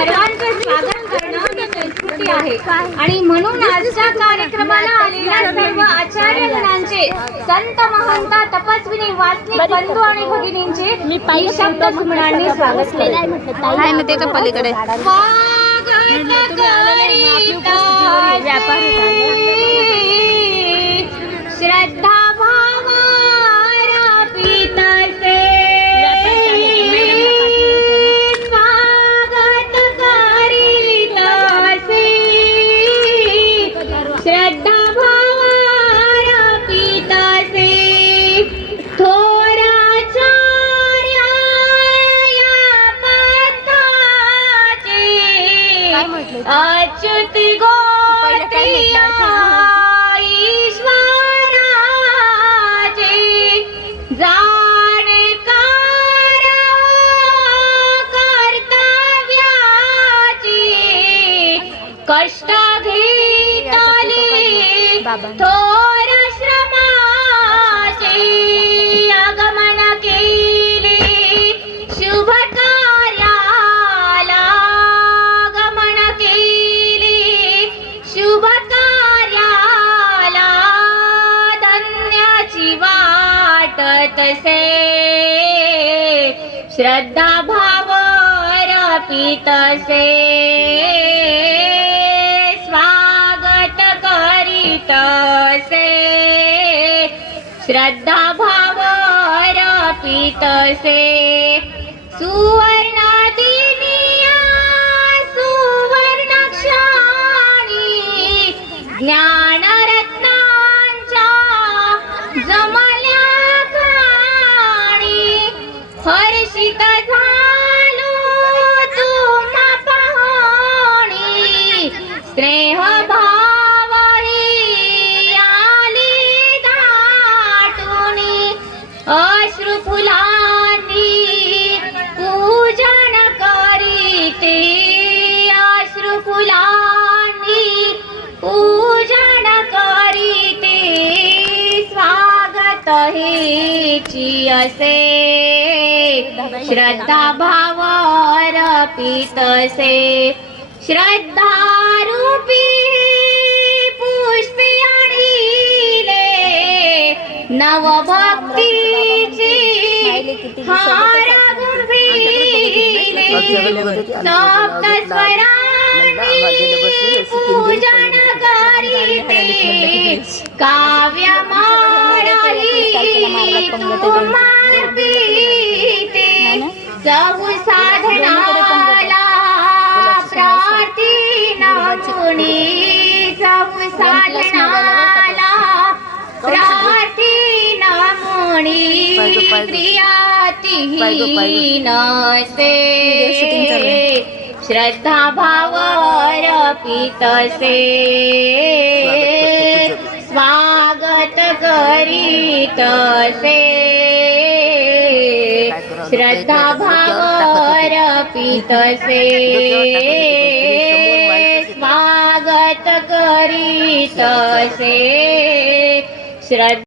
सर्वांचे स्वागत करणं ही संस्कृती आहे आणि म्हणून आजच्या कार्यक्रमाला आलेल्या सर्व आचार्यगणांचे, संत महंत तपस्विनी वासनिक बंधू आणि भगिनींचे मी शब्द सुमनांनी स्वागत केले आहे ना. ते का पलीकडे श्रद्धा अच्युति गोत्री ईश्वराचे जाणकार कर्तव्याचे कष्ट घेतले थोर श्रमाचे आगमन केले शुभ शुभ कार्याला धन्याची वाटत से श्रद्धा भाव अर्पित से स्वागत करीत से श्रद्धा भाव अर्पित से सुवर्ण ज्ञानरत्नांच्या जमल्या खाणी हर्षित झालो तुम्हा पाहुणी स्नेह भावही आली दाटुनी अश्रू फुलांनी पूजन करीते अश्रू फुलांनी पूजन करीते स्वागत हेची असे श्रद्धा भाव अर्पित से श्रद्धा रूपी पुष्पे आणिले नवभक्तीची हार गुंफिले सप्त पूजन करीते काव्य मार्गीते सबु साधनाला प्रार्थना मुनी सबु साधनाला प्रार्थना मुनी क्रियातिहीन से श्रद्धा भाव अर्पित से स्वागत करीत से श्रद्धा भाव अर्पित से स्वागत करीत से श्रद्धा